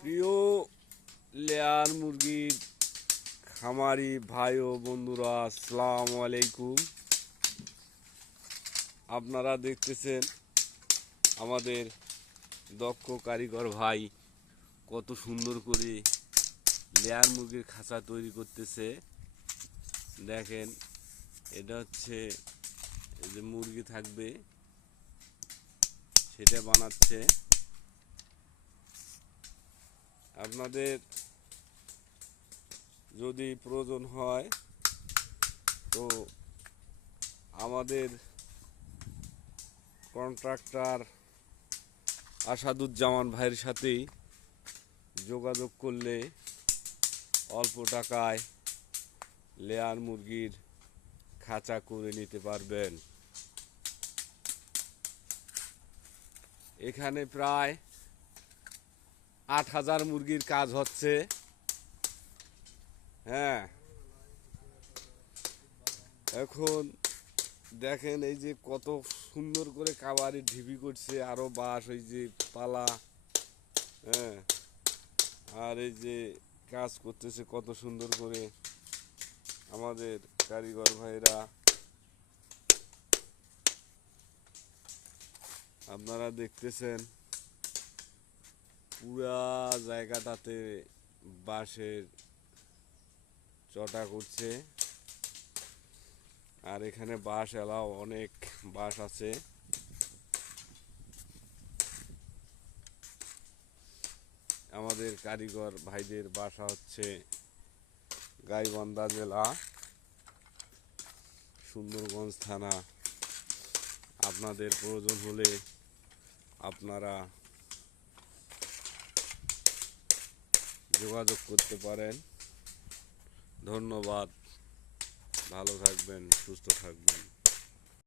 প্রিয় লেয়ার মুরগির খামারি ভাই ও বন্ধুরা, আসসালামু আলাইকুম। আপনারা দেখতেছেন আমাদের দক্ষ কারিগর ভাই কত সুন্দর করে লেয়ার মুরগির খাঁচা তৈরি করতেছে। দেখেন, এটা হচ্ছে যে মুরগি থাকবে, সেটা বানাচ্ছে। আপনাদের যদি প্রয়োজন হয়, তো আমাদের কন্ট্রাক্টর আসাদুজ্জামান ভাইয়ের সাথেই যোগাযোগ করলে অল্প টাকায় লেয়ার মুরগির খাঁচা করে নিতে পারবেন। এখানে প্রায় আট হাজার মুরগির কাজ হচ্ছে। হ্যাঁ। এখন দেখেন এই যে কত সুন্দর করে কাবারি ঢিপি করছে, আরও বাঁশ ওই যে পালা। হ্যাঁ। আর এই যে কাজ করতেছে কত সুন্দর করে আমাদের কারিগর ভাইরা। আপনারা দেখতেছেন পুরা জায়গাটাতে বাঁশের চটা করছে। আর এখানে বাঁশ এলাও অনেক বাঁশ আছে। আমাদের কারিগর ভাইদের বাসা হচ্ছে গাইবান্ধা জেলা, সুন্দরগঞ্জ থানা। আপনাদের প্রয়োজন হলে আপনারা যোগাযোগ করতে পারেন। ধন্যবাদ। ভালো থাকবেন সুস্থ থাকবেন।